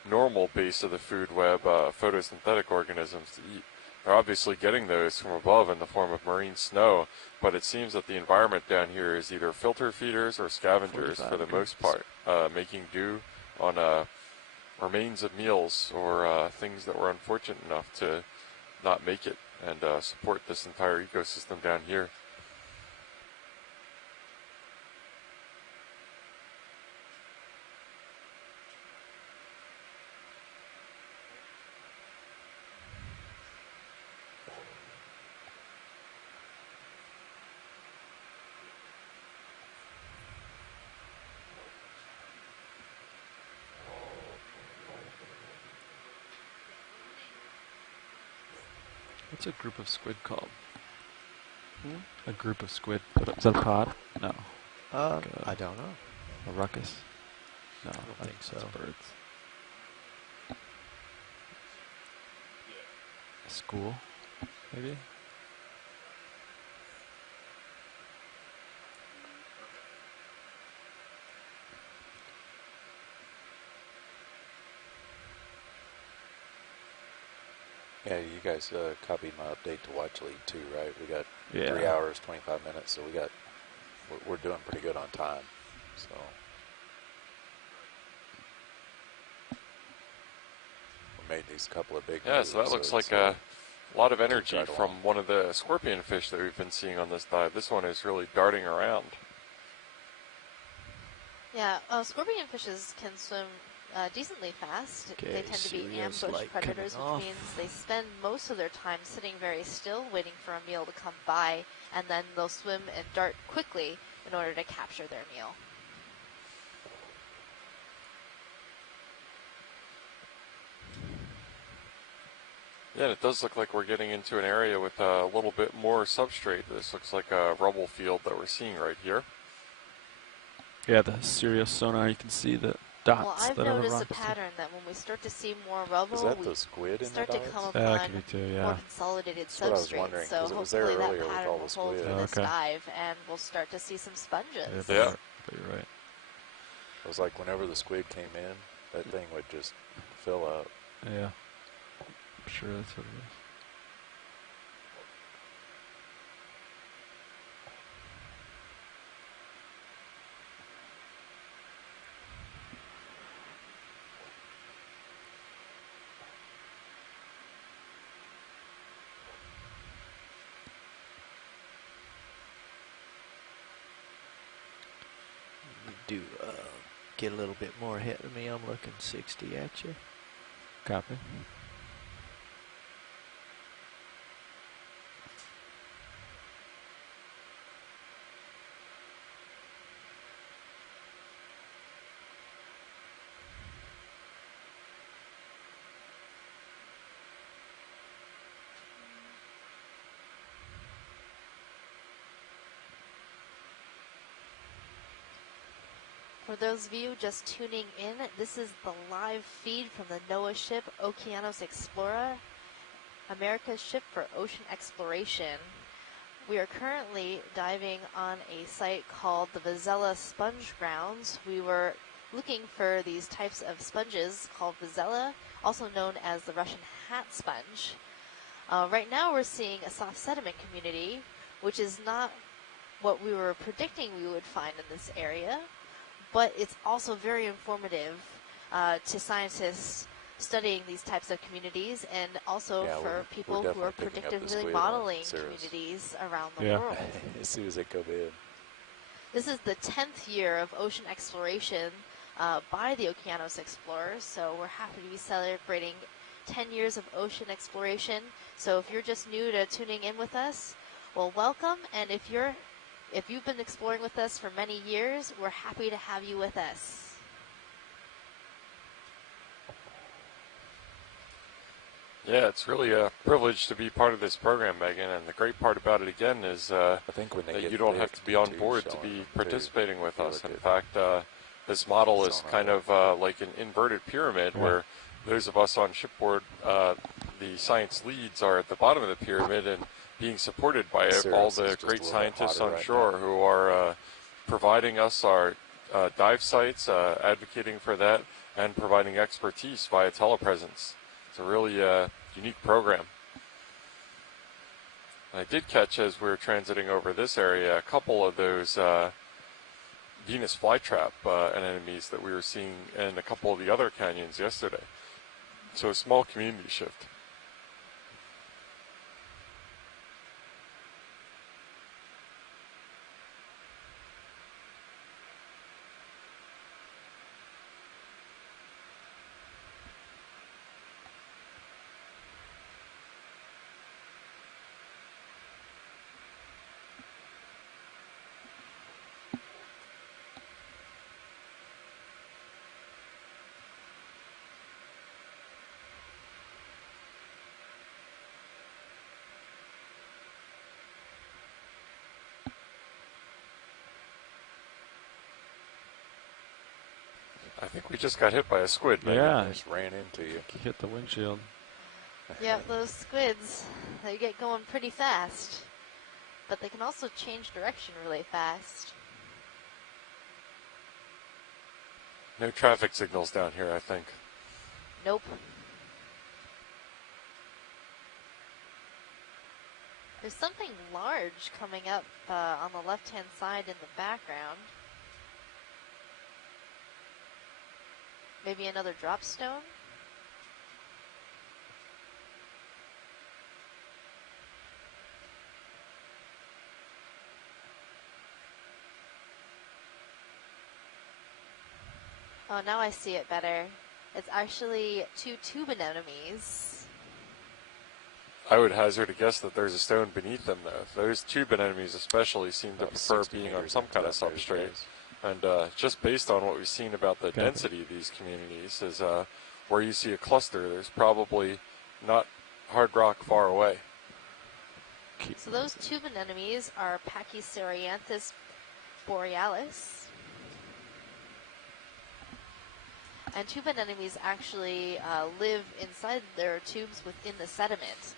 normal base of the food web, photosynthetic organisms to eat. They're obviously getting those from above in the form of marine snow, but it seems that the environment down here is either filter feeders or scavengers for the most part, making do on remains of meals or things that were unfortunate enough to not make it and support this entire ecosystem down here. What's a group of squid called? A group of squid. Is that a pod? No. I don't know. A ruckus? No. I don't think so. That's birds. School, maybe. Yeah, you guys copied my update to Watch Lead too, right? We got Yeah. 3 hours, 25 minutes, so we're doing pretty good on time. So we made these couple of big Yeah, moves, so that looks it's, like a lot of keeps energy right from along. one of the scorpion fish that we've been seeing on this dive. This one is really darting around. Yeah, scorpion fishes can swim decently fast. Okay, They tend to be Sirius ambush light coming predators, which off. means they spend most of their time sitting very still, waiting for a meal to come by, and then they'll swim and dart quickly in order to capture their meal. Yeah, and it does look like we're getting into an area with a little bit more substrate. This looks like a rubble field that we're seeing right here. Yeah, the Sirius sonar, you can see the dots Well, I've that are noticed a rocks. pattern that when we start to see more rubble, Is that we the squid in the start to dives? come Yeah, it upon could be too, more yeah. consolidated That's what I was substrates. wondering, So 'cause it was there hopefully that earlier with pattern all will the hold squid. for this Okay. dive, and we'll start to see some sponges. Yeah. But you're right. It was like whenever the squid came in, that thing would just fill up. Yeah. I'm sure that's what it is. You do get a little bit more ahead of me. I'm looking 60 at you. Copy. For those of you just tuning in, this is the live feed from the NOAA ship Okeanos Explorer, America's ship for ocean exploration. We are currently diving on a site called the Vazella Sponge Grounds. We were looking for these types of sponges called Vazella, also known as the Russian hat sponge. Right now we're seeing a soft sediment community, which is not what we were predicting we would find in this area, but it's also very informative to scientists studying these types of communities, and also Yeah, for we're people who are definitely picking up the predictively squid modeling on Cirrus. communities around the Yeah. world. As soon as they come in. This is the 10th year of ocean exploration by the Okeanos Explorers, so we're happy to be celebrating 10 years of ocean exploration. So if you're just new to tuning in with us, well, welcome, and if you've been exploring with us for many years, we're happy to have you with us. Yeah, it's really a privilege to be part of this program, Megan, and the great part about it, again, is I think when they that get you don't have thick, to be on too, board to showing be them, participating with If you us. look In at fact, this model is sonar kind there. of like an inverted pyramid, Yeah. where those of us on shipboard, the science leads, are at the bottom of the pyramid and being supported by Cirrus all is the just a great little bit scientists hotter on right shore now. who are providing us our dive sites, advocating for that, and providing expertise via telepresence. It's a really unique program. And I did catch, as we were transiting over this area, a couple of those Venus flytrap anemones that we were seeing in a couple of the other canyons yesterday. So a small community shift. I think we just got hit by a squid, Megan. Yeah. Just ran into you. He hit the windshield. Yep, those squids, they get going pretty fast. But they can also change direction really fast. No traffic signals down here, I think. Nope. There's something large coming up on the left-hand side in the background. Maybe another drop stone? Oh, now I see it better. It's actually 2 tube anemones. I would hazard a guess that there's a stone beneath them, though. Those tube anemones especially seem to prefer being on some kind of substrate. And just based on what we've seen about the density of these communities, is where you see a cluster, there's probably not hard rock far away. So those tube anemones are Pachyceranthus borealis. And tube anemones actually live inside their tubes within the sediment.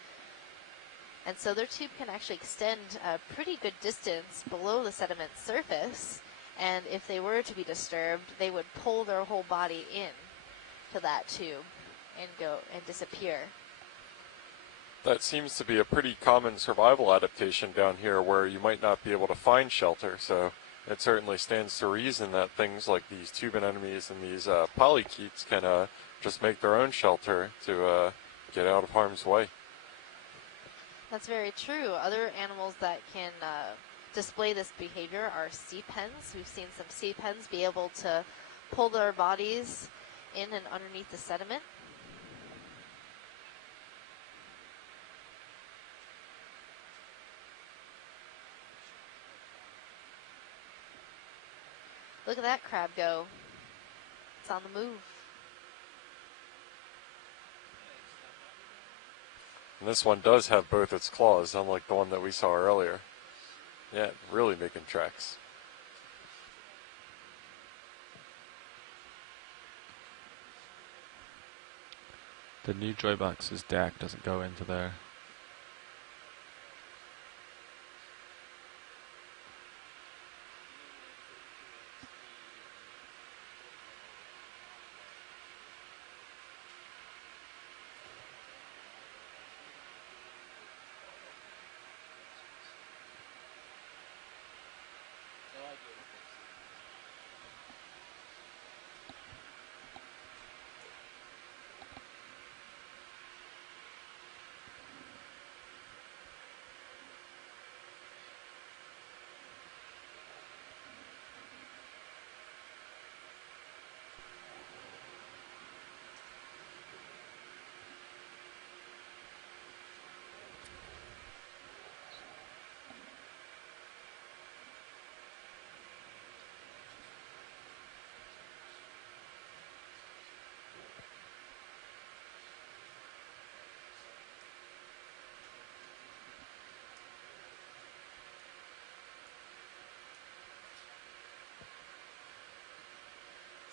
And so their tube can actually extend a pretty good distance below the sediment surface. And if they were to be disturbed, they would pull their whole body in to that tube and go and disappear. That seems to be a pretty common survival adaptation down here where you might not be able to find shelter. So it certainly stands to reason that things like these tube anemones and these polychaetes can just make their own shelter to get out of harm's way. That's very true. Other animals that can display this behavior are sea pens. We've seen some sea pens be able to pull their bodies in and underneath the sediment. Look at that crab go. It's on the move. And this one does have both its claws, unlike the one that we saw earlier. Yeah, really making tracks. The new Joybox's deck doesn't go into there.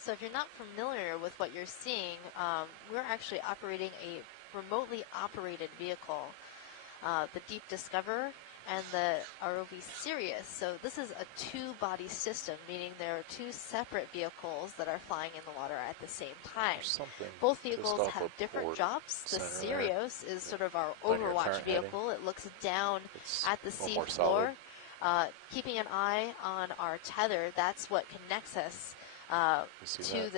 So if you're not familiar with what you're seeing, we're actually operating a remotely operated vehicle, the Deep Discover and the ROV Sirius. So this is a two-body system, meaning there are two separate vehicles that are flying in the water at the same time. Both vehicles have different jobs. The Sirius is sort of our overwatch vehicle. It looks down at the sea floor, keeping an eye on our tether. That's what connects us to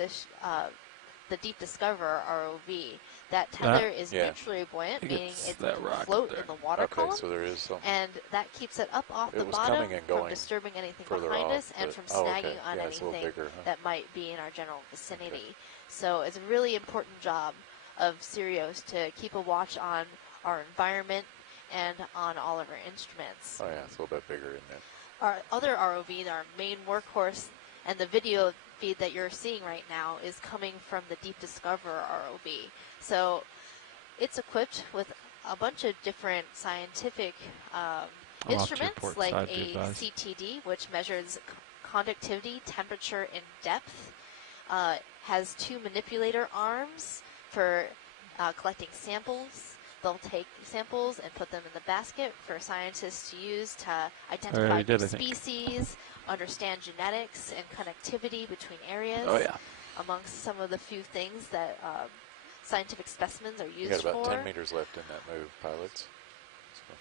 the Deep Discover ROV. That tether is neutrally buoyant, meaning it can float in the water column, so there is some. and that keeps it up off the bottom from disturbing anything behind us and from snagging on anything that might be in our general vicinity. So it's a really important job of Sirius to keep a watch on our environment and on all of our instruments. Oh yeah, it's a little bit bigger, isn't it? Our other ROV, our main workhorse, and the video feed that you're seeing right now is coming from the Deep Discover ROV. So it's equipped with a bunch of different scientific instruments, like a CTD, which measures conductivity, temperature, and depth. Has two manipulator arms for collecting samples. they'll take samples and put them in the basket for scientists to use to identify species, understand genetics and connectivity between areas. Oh, yeah. Amongst some of the few things that scientific specimens are used for. You got about 10 meters left in that move, pilots. So.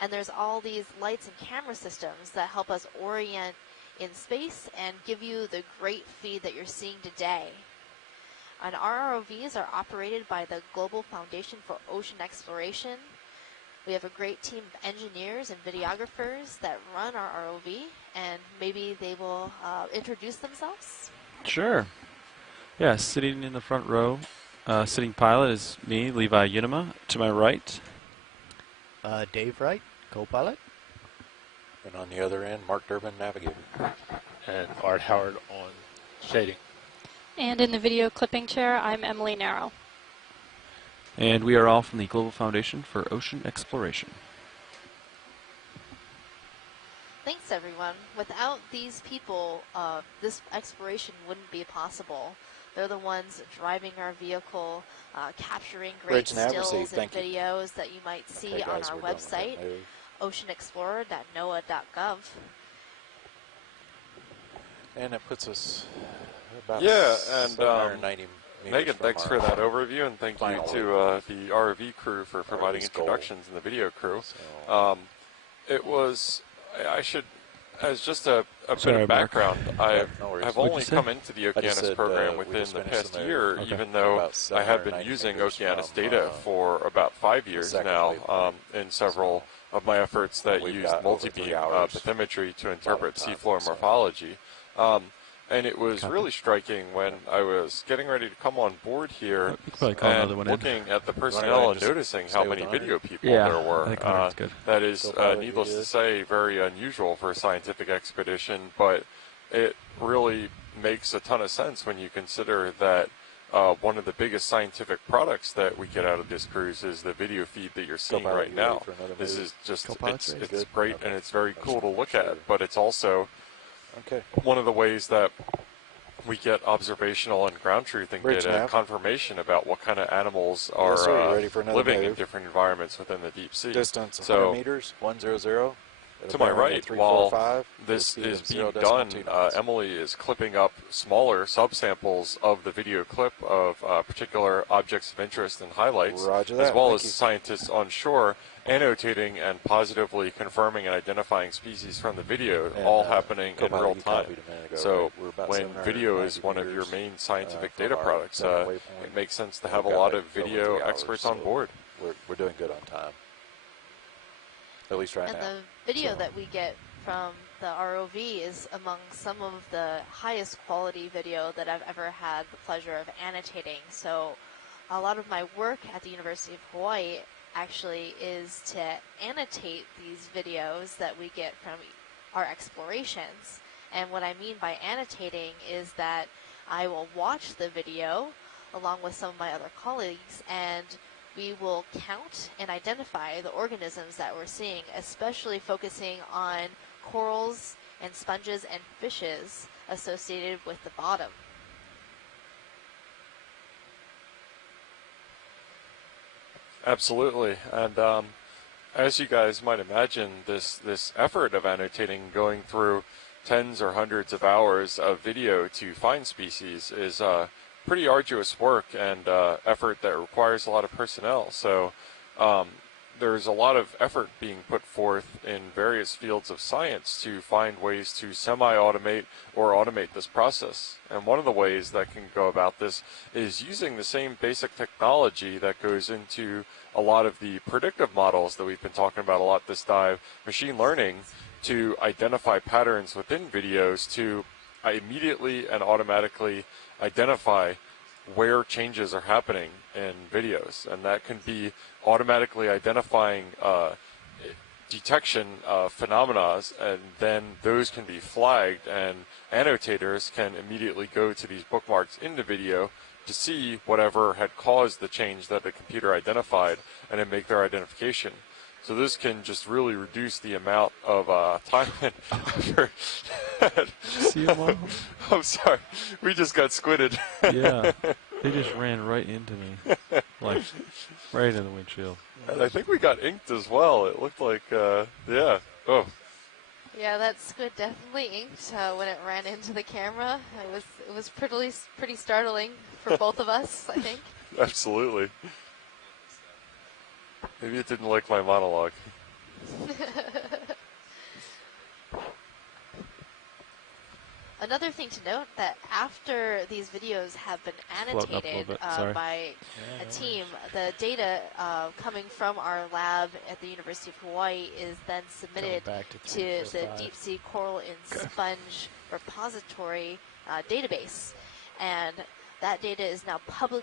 And there's all these lights and camera systems that help us orient in space and give you the great feed that you're seeing today. And our ROVs are operated by the Global Foundation for Ocean Exploration. We have a great team of engineers and videographers that run our ROV, and maybe they will introduce themselves. Sure. Yeah, sitting in the front row, sitting pilot is me, Levi Unima. To my right, Dave Wright, co-pilot. And on the other end, Mark Durbin, navigator. And Art Howard on shading. And in the video clipping chair, I'm Emily Narrow. and we are all from the Global Foundation for Ocean Exploration. Thanks, everyone. Without these people, this exploration wouldn't be possible. They're the ones driving our vehicle, capturing great stills and videos that you might see on our website, oceanexplorer.noaa.gov. And it puts us about 790 meters. Megan, thanks for that overview, and thank you to the ROV crew for providing introductions and the video crew. So. It was, I should, as just a bit of background, I've only come into the Okeanos program within the past year, even though I have been using Okeanos data for about 5 years now in several of my efforts that use multi-beam bathymetry to interpret seafloor morphology. And it was really striking when I was getting ready to come on board here and looking at the personnel and noticing how many video people there were. That is, needless to say, very unusual for a scientific expedition, but it really makes a ton of sense when you consider that one of the biggest scientific products that we get out of this cruise is the video feed that you're seeing right now. This is just, it's great and it's very cool to look at, but it's also one of the ways that we get observational and ground truthing data, confirmation about what kind of animals are living in different environments within the deep sea. Distance 100 meters, 100. To my right, while this is being done, Emily is clipping up smaller subsamples of the video clip of particular objects of interest and highlights, as well as scientists on shore annotating and positively confirming and identifying species from the video, all happening in real time. So when video is one of your main scientific data products, it makes sense to have a lot of video experts on board. We're doing good on time. At least right now. And the video that we get from the ROV is among some of the highest quality video that I've ever had the pleasure of annotating. So a lot of my work at the University of Hawaii actually is to annotate these videos that we get from our explorations. And what I mean by annotating is that I will watch the video along with some of my other colleagues, and we will count and identify the organisms that we're seeing, especially focusing on corals and sponges and fishes associated with the bottom. Absolutely. And as you guys might imagine, this effort of annotating, going through tens or hundreds of hours of video to find species is pretty arduous work and effort that requires a lot of personnel. So there's a lot of effort being put forth in various fields of science to find ways to semi-automate or automate this process. And one of the ways that can go about this is using the same basic technology that goes into a lot of the predictive models that we've been talking about a lot this dive, machine learning, to identify patterns within videos to immediately and automatically identify where changes are happening in videos. And that can be automatically identifying detection phenomena, and then those can be flagged, and annotators can immediately go to these bookmarks in the video to see whatever had caused the change that the computer identified and then make their identification. So this can just really reduce the amount of time and effort. See you tomorrow? I'm sorry, we just got squidded. Yeah. They just ran right into me, like right in the windshield. And I think we got inked as well. It looked like, yeah. Oh, Yeah, that squid definitely inked when it ran into the camera. It was pretty startling for both of us, I think. absolutely. Maybe it didn't like my monologue. Another thing to note that after these videos have been Floating up a little annotated bit, sorry. by a team, the data coming from our lab at the University of Hawaii is then submitted back to to 3, 4, the 5. Deep Sea Coral in Sponge repository database, and that data is now publicly